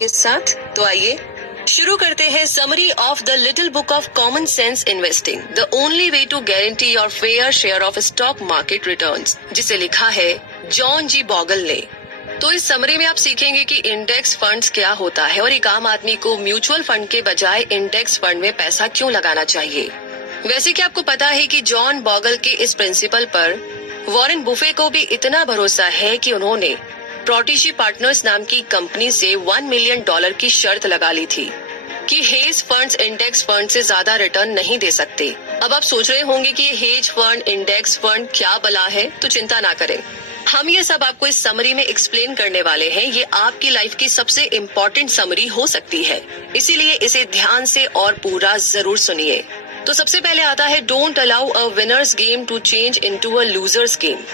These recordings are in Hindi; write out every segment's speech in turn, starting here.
के साथ। तो आइए शुरू करते हैं summary of the little book of common sense investing, the only way to guarantee your fair share of stock market returns, जिसे लिखा है जॉन जी बॉगल ने। तो इस समरी में आप सीखेंगे कि इंडेक्स फंड्स क्या होता है और एक आम आदमी को म्यूचुअल फंड के बजाय इंडेक्स फंड में पैसा क्यों लगाना चाहिए। वैसे कि आपको पता है कि जॉन बॉगल के इस प्रिंसिपल पर वॉरेन बुफे को भी इतना भरोसा है कि उन्होंने प्रोटेजी पार्टनर्स नाम की कंपनी से $1 मिलियन की शर्त लगा ली थी कि हेज फंड्स इंडेक्स फंड से ज्यादा रिटर्न नहीं दे सकते। अब आप सोच रहे होंगे कि ये हेज फंड इंडेक्स फंड क्या बला है, तो चिंता ना करें, हम ये सब आपको इस समरी में एक्सप्लेन करने वाले हैं। ये आपकी लाइफ की सबसे इम्पोर्टेंट समरी हो सकती है, इसीलिए इसे ध्यान से और पूरा जरूर सुनिए। तो सबसे पहले आता है don't allow a winner's game to change into a loser's game.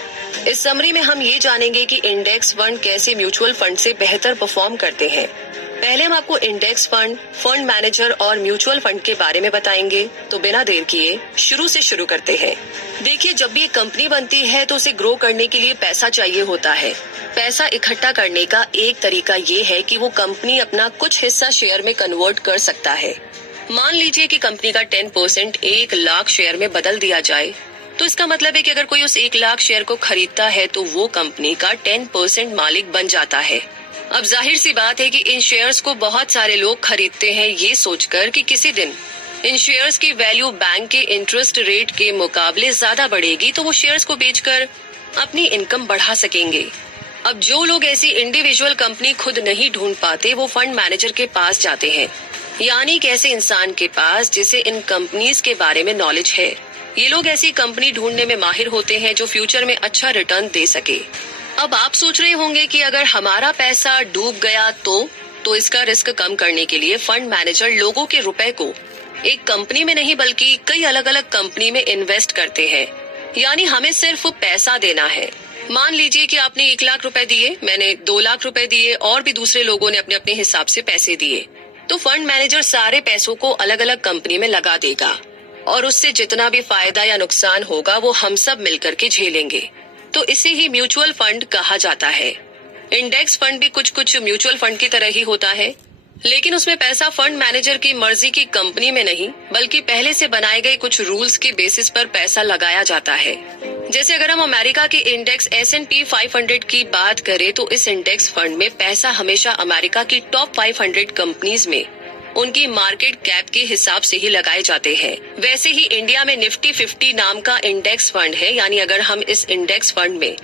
इस समरी में हम ये जानेंगे कि इंडेक्स फंड कैसे म्यूचुअल फंड से बेहतर परफॉर्म करते हैं। पहले हम आपको इंडेक्स फंड, फंड मैनेजर और म्यूचुअल फंड के बारे में बताएंगे। तो बिना देर किए शुरू से शुरू करते हैं। देखिए, जब भी एक कंपनी बनती है तो उसे ग्रो करने के लिए पैसा चाहिए होता है। पैसा इकट्ठा करने का एक तरीका ये है कि वो कंपनी अपना कुछ हिस्सा शेयर में कन्वर्ट कर सकता है। मान लीजिए कि कंपनी का 10% 1 लाख शेयर में बदल दिया जाए, तो इसका मतलब है कि अगर कोई उस 1 लाख शेयर को खरीदता है तो वो कंपनी का 10% मालिक बन जाता है। अब जाहिर सी बात है कि इन शेयर्स को बहुत सारे लोग खरीदते हैं ये सोचकर कि किसी दिन इन शेयर्स की वैल्यू बैंक के इंटरेस्ट रेट के मुकाबले ज्यादा बढ़ेगी, तो वो शेयर्स को बेचकर अपनी इनकम बढ़ा सकेंगे। अब जो लोग ऐसी इंडिविजुअल कंपनी खुद नहीं ढूंढ पाते, वो फंड मैनेजर के पास जाते हैं, यानी कि ऐसे इंसान के पास जिसे इन कंपनीज के बारे में नॉलेज है। ये लोग ऐसी कंपनी ढूंढने में माहिर होते हैं जो फ्यूचर में अच्छा रिटर्न दे सके। अब आप सोच रहे होंगे कि अगर हमारा पैसा डूब गया तो इसका रिस्क कम करने के लिए फंड मैनेजर लोगों के रुपए को एक कंपनी में नहीं बल्कि कई अलग अलग कंपनी में इन्वेस्ट करते हैं, यानी हमें सिर्फ पैसा देना है। मान लीजिए कि आपने 1 लाख रुपए दिए, मैंने 2 लाख रुपए दिए और भी दूसरे लोगों ने अपने अपने हिसाब से पैसे दिए, तो फंड मैनेजर सारे पैसों को अलग अलग कंपनी में लगा देगा और उससे जितना भी फायदा या नुकसान होगा वो हम सब मिलकर के झेलेंगे। तो इसे ही म्यूचुअल फंड कहा जाता है। इंडेक्स फंड भी कुछ कुछ म्यूचुअल फंड की तरह ही होता है, लेकिन उसमें पैसा फंड मैनेजर की मर्जी की कंपनी में नहीं बल्कि पहले से बनाए गए कुछ रूल्स के बेसिस पर पैसा लगाया जाता है। जैसे अगर हम अमेरिका के इंडेक्स S&P 500 की बात करें तो इस इंडेक्स फंड में पैसा हमेशा अमेरिका की टॉप 500 कंपनीज में उनकी मार्केट कैप के हिसाब से ही लगाए जाते हैं। वैसे ही इंडिया में निफ्टी 50 नाम का इंडेक्स फंड है, यानी अगर हम इस इंडेक्स फंड में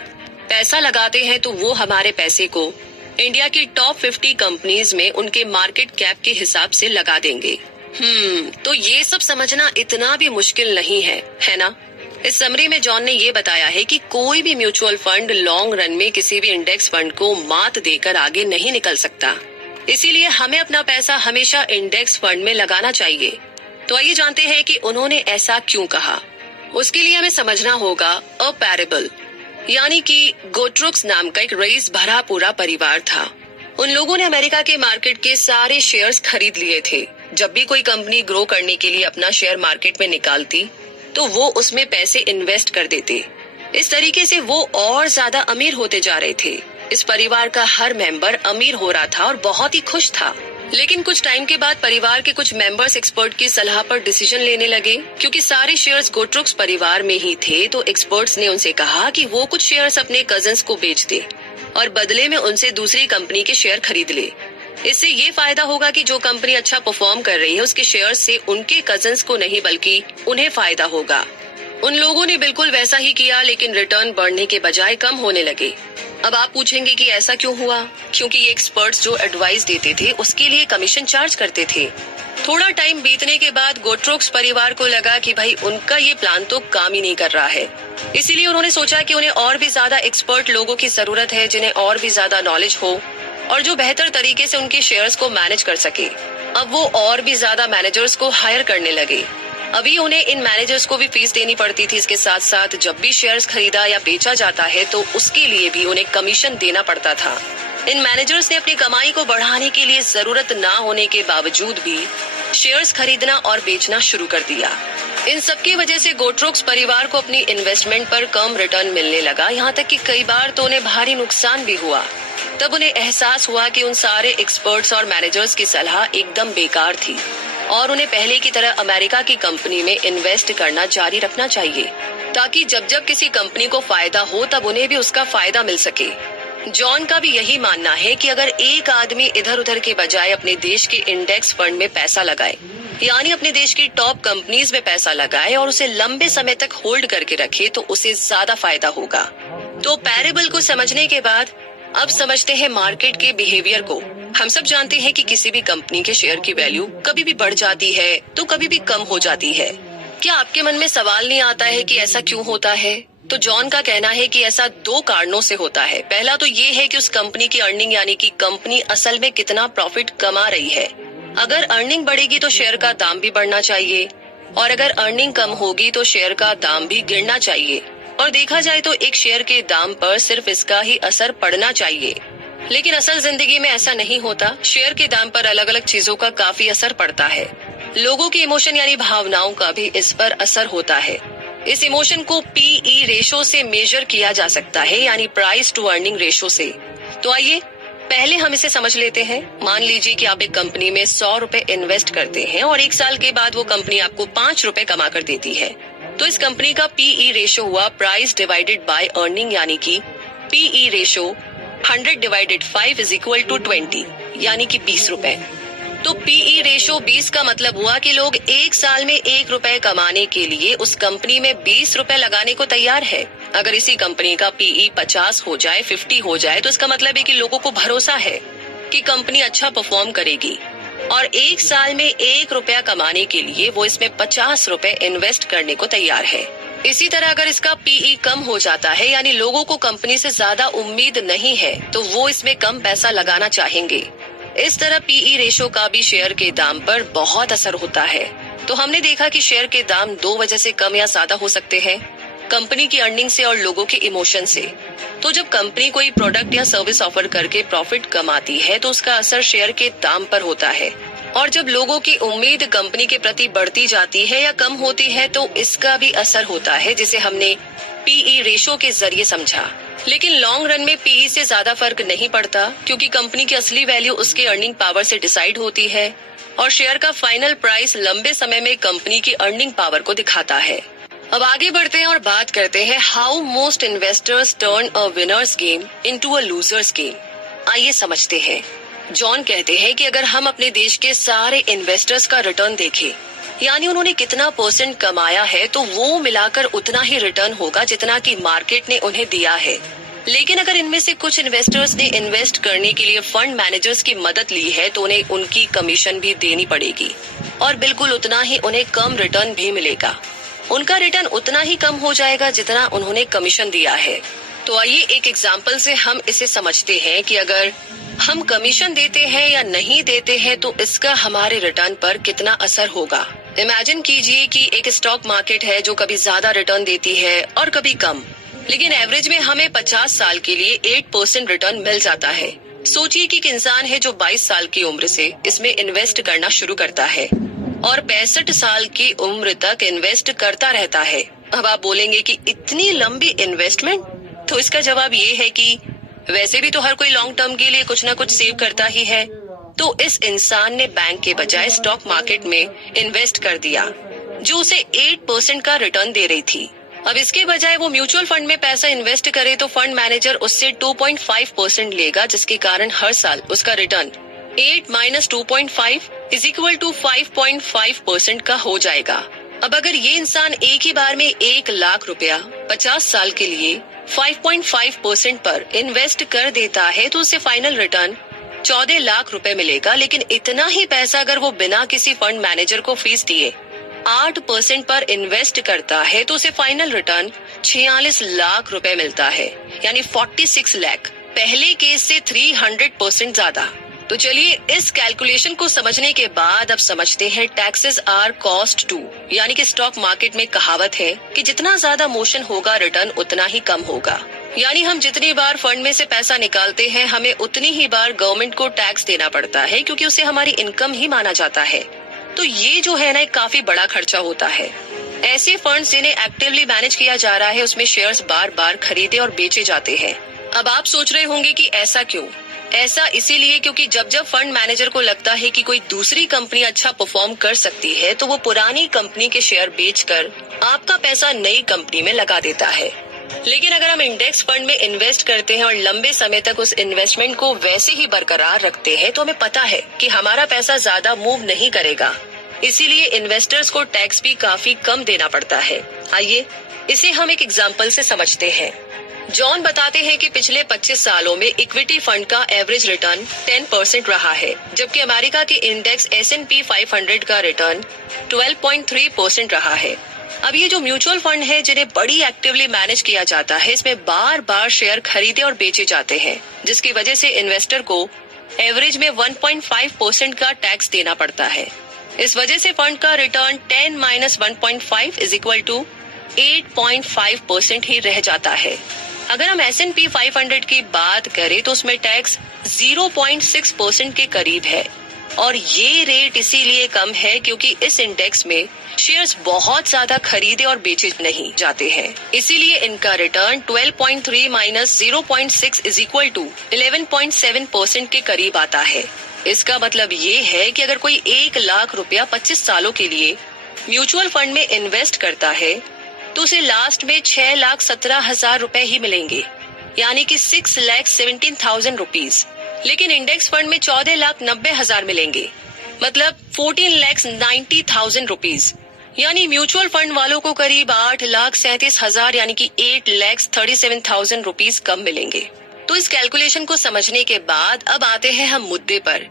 पैसा लगाते हैं तो वो हमारे पैसे को इंडिया की टॉप 50 कंपनीज में उनके मार्केट कैप के हिसाब से लगा देंगे। तो ये सब समझना इतना भी मुश्किल नहीं है ना। इस समरी में जॉन ने ये बताया है कि कोई भी म्यूचुअल फंड लॉन्ग रन में किसी भी इंडेक्स फंड को मात देकर आगे नहीं निकल सकता, इसीलिए हमें अपना पैसा हमेशा इंडेक्स फंड में लगाना चाहिए। तो आइए जानते हैं कि उन्होंने ऐसा क्यों कहा। उसके लिए हमें समझना होगा अ पैरेबल, यानी कि गोट्रुक्स नाम का एक रईस भरा पूरा परिवार था। उन लोगों ने अमेरिका के मार्केट के सारे शेयर्स खरीद लिए थे। जब भी कोई कंपनी ग्रो करने के लिए अपना शेयर मार्केट में निकालती तो वो उसमें पैसे इन्वेस्ट कर देते। इस तरीके से वो और ज्यादा अमीर होते जा रहे थे। इस परिवार का हर मेंबर अमीर हो रहा था और बहुत ही खुश था। लेकिन कुछ टाइम के बाद परिवार के कुछ मेंबर्स एक्सपर्ट की सलाह पर डिसीजन लेने लगे। क्योंकि सारे शेयर्स गोट्रुक्स परिवार में ही थे, तो एक्सपर्ट्स ने उनसे कहा कि वो कुछ शेयर्स अपने कजिन्स को बेच दे और बदले में उनसे दूसरी कंपनी के शेयर खरीद ले। इससे ये फायदा होगा कि जो कंपनी अच्छा परफॉर्म कर रही है उसके शेयर्स से उनके कजिन्स को नहीं बल्कि उन्हें फायदा होगा। उन लोगों ने बिल्कुल वैसा ही किया, लेकिन रिटर्न बढ़ने के बजाय कम होने लगे। अब आप पूछेंगे कि ऐसा क्यों हुआ। क्योंकि ये एक्सपर्ट्स जो एडवाइस देते थे उसके लिए कमीशन चार्ज करते थे। थोड़ा टाइम बीतने के बाद गोट्रुक्स परिवार को लगा कि भाई उनका ये प्लान तो काम ही नहीं कर रहा है। इसीलिए उन्होंने सोचा कि उन्हें और भी ज्यादा एक्सपर्ट लोगों की जरूरत है, जिन्हें और भी ज्यादा नॉलेज हो और जो बेहतर तरीके से उनके शेयर्स को मैनेज कर सके। अब वो और भी ज्यादा मैनेजर्स को हायर करने लगे। अभी उन्हें इन मैनेजर्स को भी फीस देनी पड़ती थी। इसके साथ साथ जब भी शेयर्स खरीदा या बेचा जाता है तो उसके लिए भी उन्हें कमीशन देना पड़ता था। इन मैनेजर्स ने अपनी कमाई को बढ़ाने के लिए जरूरत ना होने के बावजूद भी शेयर्स खरीदना और बेचना शुरू कर दिया। इन सब की वजह से गोट्रुक्स परिवार को अपनी इन्वेस्टमेंट पर कम रिटर्न मिलने लगा। यहाँ तक कि कई बार तो उन्हें भारी नुकसान भी हुआ। तब उन्हें एहसास हुआ कि उन सारे एक्सपर्ट्स और मैनेजर्स की सलाह एकदम बेकार थी और उन्हें पहले की तरह अमेरिका की कंपनी में इन्वेस्ट करना जारी रखना चाहिए, ताकि जब जब किसी कंपनी को फायदा हो तब उन्हें भी उसका फायदा मिल सके। जॉन का भी यही मानना है कि अगर एक आदमी इधर उधर के बजाय अपने देश के इंडेक्स फंड में पैसा लगाए, यानी अपने देश की टॉप कंपनीज में पैसा लगाए और उसे लंबे समय तक होल्ड करके रखे, तो उसे ज्यादा फायदा होगा। तो पैरेबल को समझने के बाद अब समझते हैं मार्केट के बिहेवियर को। हम सब जानते हैं कि किसी भी कंपनी के शेयर की वैल्यू कभी भी बढ़ जाती है तो कभी भी कम हो जाती है। क्या आपके मन में सवाल नहीं आता है कि ऐसा क्यों होता है? तो जॉन का कहना है कि ऐसा 2 कारणों से होता है। पहला तो ये है कि उस कंपनी की अर्निंग, यानी कि कंपनी असल में कितना प्रॉफिट कमा रही है। अगर अर्निंग बढ़ेगी तो शेयर का दाम भी बढ़ना चाहिए, और अगर अर्निंग कम होगी तो शेयर का दाम भी गिरना चाहिए। और देखा जाए तो एक शेयर के दाम पर सिर्फ इसका ही असर पड़ना चाहिए, लेकिन असल जिंदगी में ऐसा नहीं होता। शेयर के दाम पर अलग अलग चीजों का काफी असर पड़ता है। लोगों की इमोशन यानी भावनाओं का भी इस पर असर होता है। इस इमोशन को पीई रेशो से मेजर किया जा सकता है, यानी प्राइस टू अर्निंग रेशो से। तो आइए पहले हम इसे समझ लेते हैं। मान लीजिए कि आप एक कंपनी में 100 रुपए इन्वेस्ट करते हैं और 1 साल के बाद वो कंपनी आपको 5 रुपए कमा कर देती है। तो इस कंपनी का पीई रेशो हुआ प्राइस डिवाइडेड बाय अर्निंग, यानी कि PE ratio 100 divided 5 is equal to 20, यानी कि 20 रुपए। तो पीई रेशो 20 का मतलब हुआ कि लोग 1 साल में 1 रुपए कमाने के लिए उस कंपनी में 20 रुपए लगाने को तैयार है। अगर इसी कंपनी का पीई 50 हो जाए, 50 हो जाए, तो इसका मतलब है कि लोगों को भरोसा है कि कंपनी अच्छा परफॉर्म करेगी और 1 साल में 1 रुपया कमाने के लिए वो इसमें 50 रुपए इन्वेस्ट करने को तैयार है। इसी तरह अगर इसका पीई कम हो जाता है, यानी लोगों को कंपनी से ज्यादा उम्मीद नहीं है, तो वो इसमें कम पैसा लगाना चाहेंगे। इस तरह पीई रेशो का भी शेयर के दाम पर बहुत असर होता है। तो हमने देखा कि शेयर के दाम 2 वजह से कम या ज्यादा हो सकते हैं, कंपनी की अर्निंग से और लोगों के इमोशन से। तो जब कंपनी कोई प्रोडक्ट या सर्विस ऑफर करके प्रॉफिट कमाती है तो उसका असर शेयर के दाम पर होता है, और जब लोगों की उम्मीद कंपनी के प्रति बढ़ती जाती है या कम होती है तो इसका भी असर होता है, जिसे हमने पीई रेशो के जरिए समझा। लेकिन लॉन्ग रन में पीई से ज्यादा फर्क नहीं पड़ता, क्योंकि कंपनी की असली वैल्यू उसके अर्निंग पावर से डिसाइड होती है और शेयर का फाइनल प्राइस लंबे समय में कंपनी की अर्निंग पावर को दिखाता है। अब आगे बढ़ते हैं और बात करते हैं how most investors turn a winner's game into a loser's game. आइए समझते हैं। जॉन कहते हैं कि अगर हम अपने देश के सारे इन्वेस्टर्स का रिटर्न देखें, यानी उन्होंने कितना % कमाया है, तो वो मिलाकर उतना ही रिटर्न होगा जितना कि मार्केट ने उन्हें दिया है। लेकिन अगर इनमें से कुछ इन्वेस्टर्स ने इन्वेस्ट करने के लिए फंड मैनेजर्स की मदद ली है तो उन्हें उनकी कमीशन भी देनी पड़ेगी और बिल्कुल उतना ही उन्हें कम रिटर्न भी मिलेगा। उनका रिटर्न उतना ही कम हो जाएगा जितना उन्होंने कमीशन दिया है। तो आइए एक एग्जाम्पल से हम इसे समझते हैं कि अगर हम कमीशन देते हैं या नहीं देते हैं तो इसका हमारे रिटर्न पर कितना असर होगा। इमेजिन कीजिए कि एक स्टॉक मार्केट है जो कभी ज्यादा रिटर्न देती है और कभी कम, लेकिन एवरेज में हमें 50 साल के लिए 8% रिटर्न मिल जाता है। सोचिए कि एक इंसान है जो 22 साल की उम्र से इसमें इन्वेस्ट करना शुरू करता है और 65 साल की उम्र तक इन्वेस्ट करता रहता है। अब आप बोलेंगे कि इतनी लंबी इन्वेस्टमेंट? तो इसका जवाब ये है कि वैसे भी तो हर कोई लॉन्ग टर्म के लिए कुछ ना कुछ सेव करता ही है। तो इस इंसान ने बैंक के बजाय स्टॉक मार्केट में इन्वेस्ट कर दिया, जो उसे 8% का रिटर्न दे रही थी। अब इसके बजाय वो म्यूचुअल फंड में पैसा इन्वेस्ट करे तो फंड मैनेजर उससे 2.5% लेगा, जिसके कारण हर साल उसका रिटर्न 8 - 2.5 इज इक्वल टू 5.5% का हो जाएगा। अब अगर ये इंसान एक ही बार में 1 लाख रुपया 50 साल के लिए 5.5% पर इन्वेस्ट कर देता है तो उसे फाइनल रिटर्न 14 लाख रुपए मिलेगा। लेकिन इतना ही पैसा अगर वो बिना किसी फंड मैनेजर को फीस दिए 8% पर इन्वेस्ट करता है तो उसे फाइनल रिटर्न 46 लाख रुपए मिलता है, यानी 46 लाख। पहले केस से 300% ज्यादा। तो चलिए इस कैलकुलेशन को समझने के बाद अब समझते हैं टैक्सेस आर कॉस्ट टू, यानी कि स्टॉक मार्केट में कहावत है कि जितना ज्यादा मोशन होगा रिटर्न उतना ही कम होगा। यानी हम जितनी बार फंड में से पैसा निकालते हैं हमें उतनी ही बार गवर्नमेंट को टैक्स देना पड़ता है, क्योंकि उसे हमारी इनकम ही माना जाता है। तो ये जो है ना, एक काफी बड़ा खर्चा होता है। ऐसे फंड्स जिन्हें एक्टिवली मैनेज किया जा रहा है उसमें शेयर्स बार बार खरीदे और बेचे जाते हैं। अब आप सोच रहे होंगे कि ऐसा क्यों? ऐसा इसीलिए क्योंकि जब जब फंड मैनेजर को लगता है कि कोई दूसरी कंपनी अच्छा परफॉर्म कर सकती है तो वो पुरानी कंपनी के शेयर बेचकर आपका पैसा नई कंपनी में लगा देता है। लेकिन अगर हम इंडेक्स फंड में इन्वेस्ट करते हैं और लंबे समय तक उस इन्वेस्टमेंट को वैसे ही बरकरार रखते हैं तो हमें पता है कि हमारा पैसा ज्यादा मूव नहीं करेगा। इसीलिए इन्वेस्टर्स को टैक्स भी काफी कम देना पड़ता है। आइए इसे हम एक एग्जाम्पल से समझते हैं। जॉन बताते हैं कि पिछले 25 सालों में इक्विटी फंड का एवरेज रिटर्न 10% रहा है, जबकि अमेरिका के इंडेक्स S&P 500 का रिटर्न 12.3% रहा है। अब ये जो म्यूचुअल फंड है जिन्हें बड़ी एक्टिवली मैनेज किया जाता है, इसमें बार बार शेयर खरीदे और बेचे जाते हैं, जिसकी वजह से इन्वेस्टर को एवरेज में 1.5% का टैक्स देना पड़ता है। इस वजह से फंड का रिटर्न 10 - 1.5 = 8.5% ही रह जाता है। अगर हम S&P 500 की बात करें तो उसमें टैक्स 0.6% के करीब है और ये रेट इसीलिए कम है क्योंकि इस इंडेक्स में शेयर्स बहुत ज्यादा खरीदे और बेचे नहीं जाते हैं। इसीलिए इनका रिटर्न 12.3 - 0.6 = 11.7% के करीब आता है। इसका मतलब ये है कि अगर कोई 1 लाख रुपया 25 सालों के लिए म्यूचुअल फंड में इन्वेस्ट करता है तो उसे लास्ट में 6,17,000 रुपए ही मिलेंगे, यानी कि 6,17,000 रुपीज। लेकिन इंडेक्स फंड में 14,90,000 मिलेंगे, मतलब 14,90,000 रुपीज। यानी म्यूचुअल फंड वालों को करीब 8,37,000 यानी कि 8,37,000 रुपीज कम मिलेंगे। तो इस कैलकुलेशन को समझने के बाद अब आते हैं हम मुद्दे पर,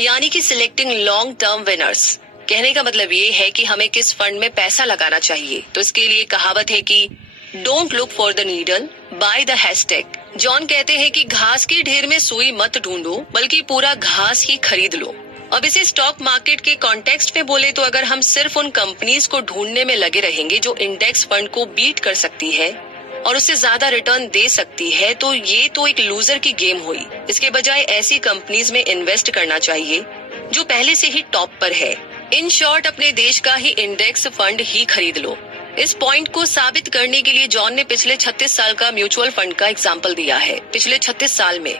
यानी कि सिलेक्टिंग लॉन्ग टर्म विनर्स। कहने का मतलब ये है कि हमें किस फंड में पैसा लगाना चाहिए। तो इसके लिए कहावत है कि don't look for the needle, by the hashtag. John कहते हैं कि घास के ढेर में सुई मत ढूंढो, बल्कि पूरा घास ही खरीद लो। अब इसे स्टॉक मार्केट के कॉन्टेक्स्ट में बोले तो अगर हम सिर्फ उन कंपनीज को ढूंढने में लगे रहेंगे जो इंडेक्स फंड को बीट कर सकती है और उससे ज्यादा रिटर्न दे सकती है, तो ये तो एक लूजर की गेम हुई। इसके बजाय ऐसी कंपनीज में इन्वेस्ट करना चाहिए जो पहले से ही टॉप पर है। इन शॉर्ट अपने देश का ही इंडेक्स फंड ही खरीद लो। इस पॉइंट को साबित करने के लिए जॉन ने पिछले 36 साल का म्यूचुअल फंड का एग्जाम्पल दिया है। पिछले 36 साल में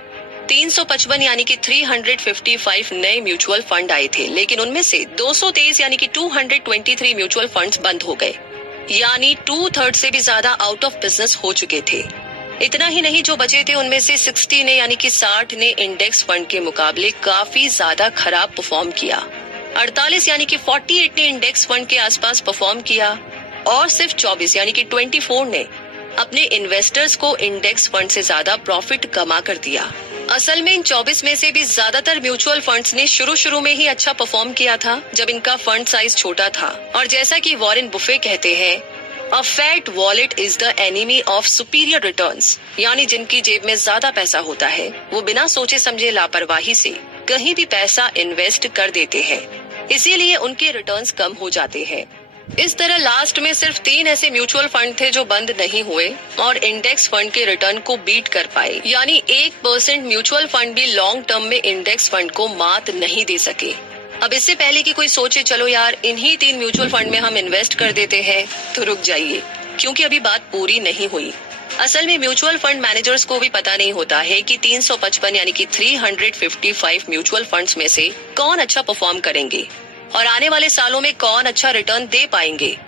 355 यानी कि 355 नए म्यूचुअल फंड आए थे, लेकिन उनमें से 223 यानी कि 223 म्यूचुअल फंड्स बंद हो गए, यानी 2/3 से भी ज्यादा आउट ऑफ बिजनेस हो चुके थे। इतना ही नहीं, जो बचे थे उनमें से 60 ने यानी कि 60 ने इंडेक्स फंड के मुकाबले काफी ज्यादा खराब परफॉर्म किया। 48 यानी कि 48 ने इंडेक्स फंड के आसपास परफॉर्म किया और सिर्फ 24 यानी कि 24 ने अपने इन्वेस्टर्स को इंडेक्स फंड से ज्यादा प्रॉफिट कमा कर दिया। असल में इन 24 में से भी ज्यादातर म्यूचुअल फंड्स ने शुरू में ही अच्छा परफॉर्म किया था जब इनका फंड साइज छोटा था। और जैसा कि वॉरेन बुफे कहते हैं, a fat wallet is the enemy of superior returns, यानी जिनकी जेब में ज्यादा पैसा होता है वो बिना सोचे समझे लापरवाही से कहीं भी पैसा इन्वेस्ट कर देते हैं, इसीलिए उनके रिटर्न्स कम हो जाते हैं। इस तरह लास्ट में सिर्फ 3 ऐसे म्यूचुअल फंड थे जो बंद नहीं हुए और इंडेक्स फंड के रिटर्न को बीट कर पाए, यानी 1% म्यूचुअल फंड भी लॉन्ग टर्म में इंडेक्स फंड को मात नहीं दे सके। अब इससे पहले कि कोई सोचे चलो यार इन्हीं 3 म्यूचुअल फंड में हम इन्वेस्ट कर देते हैं, तो रुक जाइए, क्योंकि अभी बात पूरी नहीं हुई। असल में म्यूचुअल फंड मैनेजर्स को भी पता नहीं होता है कि 355 यानी कि 355 म्यूचुअल फंड्स में से कौन अच्छा परफॉर्म करेंगे और आने वाले सालों में कौन अच्छा रिटर्न दे पाएंगे।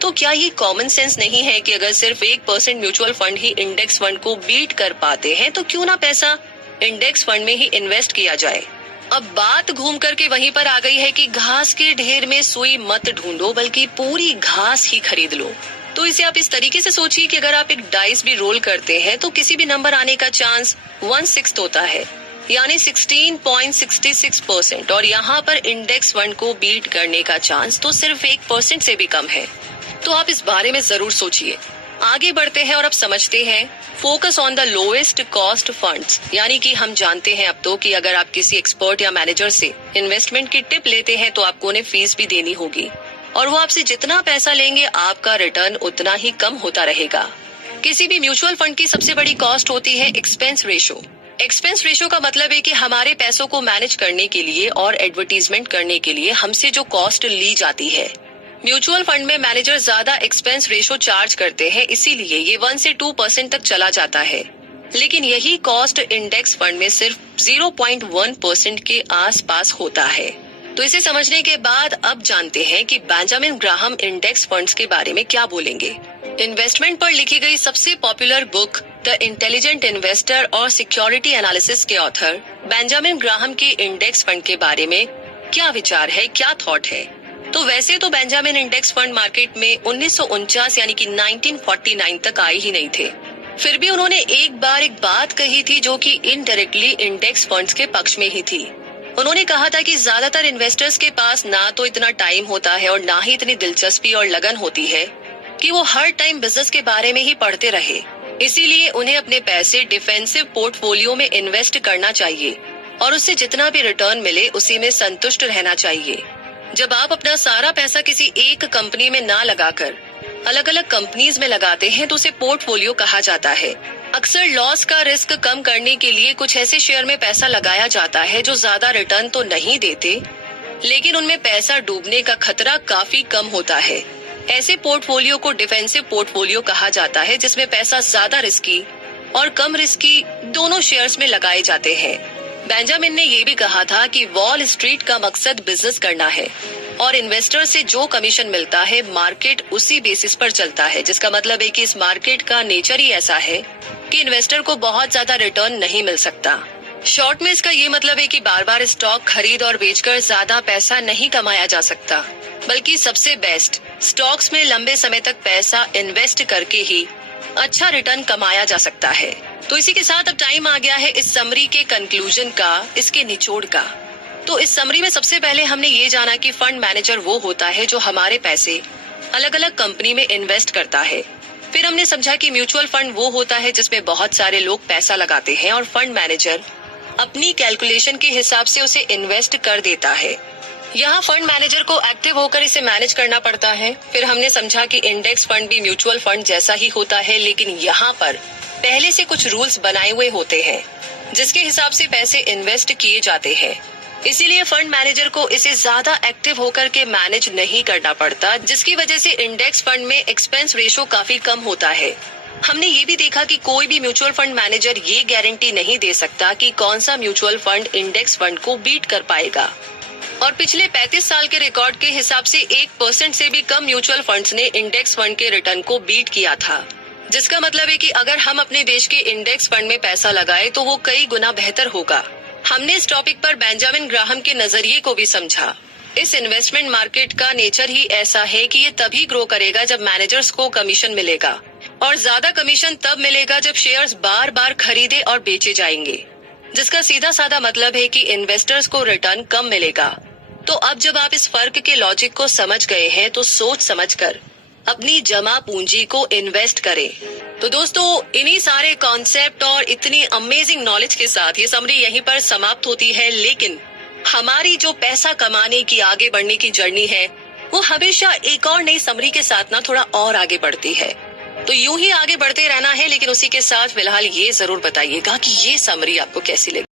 तो क्या ये कॉमन सेंस नहीं है कि अगर सिर्फ 1% म्यूचुअल फंड ही इंडेक्स फंड को बीट कर पाते हैं तो क्यों ना पैसा इंडेक्स फंड में ही इन्वेस्ट किया जाए। अब बात घूम करके वहीं पर आ गई है कि घास के ढेर में सुई मत ढूंढो, बल्कि पूरी घास ही खरीद लो। तो इसे आप इस तरीके से सोचिए कि अगर आप एक डाइस भी रोल करते हैं तो किसी भी नंबर आने का चांस 1/6 होता है, यानी 16.66%, और यहाँ पर इंडेक्स फंड को बीट करने का चांस तो सिर्फ 1% से भी कम है। तो आप इस बारे में जरूर सोचिए। आगे बढ़ते हैं और अब समझते हैं focus on the lowest cost funds, यानी कि हम जानते हैं अब तो कि अगर आप किसी एक्सपर्ट या मैनेजर से इन्वेस्टमेंट की टिप लेते हैं तो आपको उन्हें फीस भी देनी होगी और वो आपसे जितना पैसा लेंगे आपका रिटर्न उतना ही कम होता रहेगा। किसी भी म्यूचुअल फंड की सबसे बड़ी कॉस्ट होती है एक्सपेंस रेशो। एक्सपेंस रेशो का मतलब है कि हमारे पैसों को मैनेज करने के लिए और एडवर्टीजमेंट करने के लिए हमसे जो कॉस्ट ली जाती है। म्यूचुअल फंड में मैनेजर ज्यादा एक्सपेंस रेशो चार्ज करते हैं, इसीलिए ये 1 से 2% तक चला जाता है। लेकिन यही कॉस्ट इंडेक्स फंड में सिर्फ 0.1% के आसपास होता है। तो इसे समझने के बाद अब जानते हैं कि बेंजामिन ग्राहम इंडेक्स फंड्स के बारे में क्या बोलेंगे। इन्वेस्टमेंट पर लिखी गई सबसे popular book the intelligent investor और सिक्योरिटी एनालिसिस के ऑथर बेंजामिन ग्राहम के इंडेक्स फंड के बारे में क्या विचार है, क्या थॉट है। तो वैसे तो बेंजामिन इंडेक्स फंड मार्केट में 1949 यानी कि 1949 तक आए ही नहीं थे। फिर भी उन्होंने एक बात कही थी जो कि इनडायरेक्टली इंडेक्स फंड्स के पक्ष में ही थी। उन्होंने कहा था कि ज्यादातर इन्वेस्टर्स के पास ना तो इतना टाइम होता है और ना ही इतनी दिलचस्पी और लगन होती है कि वो हर टाइम बिजनेस के बारे में ही पढ़ते रहे। इसीलिए उन्हें अपने पैसे डिफेंसिव पोर्टफोलियो में इन्वेस्ट करना चाहिए और उससे जितना भी रिटर्न मिले उसी में संतुष्ट रहना चाहिए। जब आप अपना सारा पैसा किसी एक कंपनी में ना लगाकर अलग अलग कंपनीज में लगाते हैं तो उसे पोर्टफोलियो कहा जाता है। अक्सर लॉस का रिस्क कम करने के लिए कुछ ऐसे शेयर में पैसा लगाया जाता है जो ज्यादा रिटर्न तो नहीं देते, लेकिन उनमें पैसा डूबने का खतरा काफी कम होता है। ऐसे पोर्टफोलियो को डिफेंसिव पोर्टफोलियो कहा जाता है, जिसमें पैसा ज्यादा रिस्की और कम रिस्की दोनों शेयर्स में लगाए जाते हैं। बेंजामिन ने ये भी कहा था कि वॉल स्ट्रीट का मकसद बिजनेस करना है और इन्वेस्टर से जो कमीशन मिलता है मार्केट उसी बेसिस पर चलता है, जिसका मतलब है कि इस मार्केट का नेचर ही ऐसा है कि इन्वेस्टर को बहुत ज्यादा रिटर्न नहीं मिल सकता। शॉर्ट में इसका ये मतलब है कि बार बार स्टॉक खरीद और बेचकर ज्यादा पैसा नहीं कमाया जा सकता, बल्कि सबसे बेस्ट स्टॉक्स में लंबे समय तक पैसा इन्वेस्ट करके ही अच्छा रिटर्न कमाया जा सकता है। तो इसी के साथ अब टाइम आ गया है इस समरी के कंक्लूजन का, इसके निचोड़ का। तो इस समरी में सबसे पहले हमने ये जाना कि फंड मैनेजर वो होता है जो हमारे पैसे अलग अलग कंपनी में इन्वेस्ट करता है। फिर हमने समझा कि म्यूचुअल फंड वो होता है जिसमें बहुत सारे लोग पैसा लगाते हैं और फंड मैनेजर अपनी कैलकुलेशन के हिसाब से उसे इन्वेस्ट कर देता है। यहाँ फंड मैनेजर को एक्टिव होकर इसे मैनेज करना पड़ता है। फिर हमने समझा कि इंडेक्स फंड भी म्यूचुअल फंड जैसा ही होता है, लेकिन यहाँ पर पहले से कुछ रूल्स बनाए हुए होते हैं जिसके हिसाब से पैसे इन्वेस्ट किए जाते हैं। इसीलिए फंड मैनेजर को इसे ज्यादा एक्टिव होकर के मैनेज नहीं करना पड़ता, जिसकी वजह से इंडेक्स फंड में एक्सपेंस रेशो काफी कम होता है। हमने ये भी देखा कि कोई भी म्यूचुअल फंड मैनेजर ये गारंटी नहीं दे सकता कि कौन सा म्यूचुअल फंड इंडेक्स फंड को बीट कर पाएगा। और पिछले 35 साल के रिकॉर्ड के हिसाब से 1% से भी कम म्यूचुअल फंड्स ने इंडेक्स फंड के रिटर्न को बीट किया था, जिसका मतलब है कि अगर हम अपने देश के इंडेक्स फंड में पैसा लगाए तो वो कई गुना बेहतर होगा। हमने इस टॉपिक पर बेंजामिन ग्राहम के नजरिए को भी समझा। इस इन्वेस्टमेंट मार्केट का नेचर ही ऐसा है कि ये तभी ग्रो करेगा जब मैनेजर्स को कमीशन मिलेगा, और ज्यादा कमीशन तब मिलेगा जब शेयर्स बार बार खरीदे और बेचे जाएंगे, जिसका सीधा साधा मतलब है कि इन्वेस्टर्स को रिटर्न कम मिलेगा। तो अब जब आप इस फर्क के लॉजिक को समझ गए हैं तो सोच समझकर अपनी जमा पूंजी को इन्वेस्ट करें। तो दोस्तों, इन्हीं सारे कॉन्सेप्ट और इतनी अमेजिंग नॉलेज के साथ ये समरी यहीं पर समाप्त होती है, लेकिन हमारी जो पैसा कमाने की, आगे बढ़ने की जर्नी है वो हमेशा एक और नई समरी के साथ ना थोड़ा और आगे बढ़ती है। तो यूं ही आगे बढ़ते रहना है, लेकिन उसी के साथ फिलहाल ये जरूर बताइएगा कि ये समरी आपको कैसी लगी।